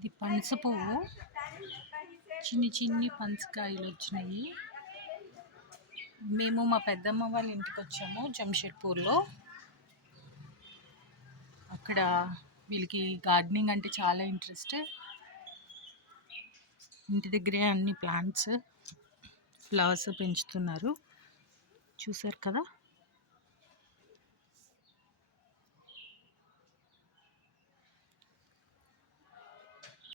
ఇది పనస పువ్వు, చిన్ని పనసకాయలు వచ్చినాయి. మేము మా పెద్దమ్మ వాళ్ళ ఇంటికి వచ్చాము జంషెడ్పూర్లో. అక్కడ వీళ్ళకి గార్డెనింగ్ అంటే చాలా ఇంట్రెస్ట్. ఇంటి దగ్గరే అన్ని ప్లాంట్స్, ఫ్లవర్స్ పెంచుతున్నారు. చూసారు కదా.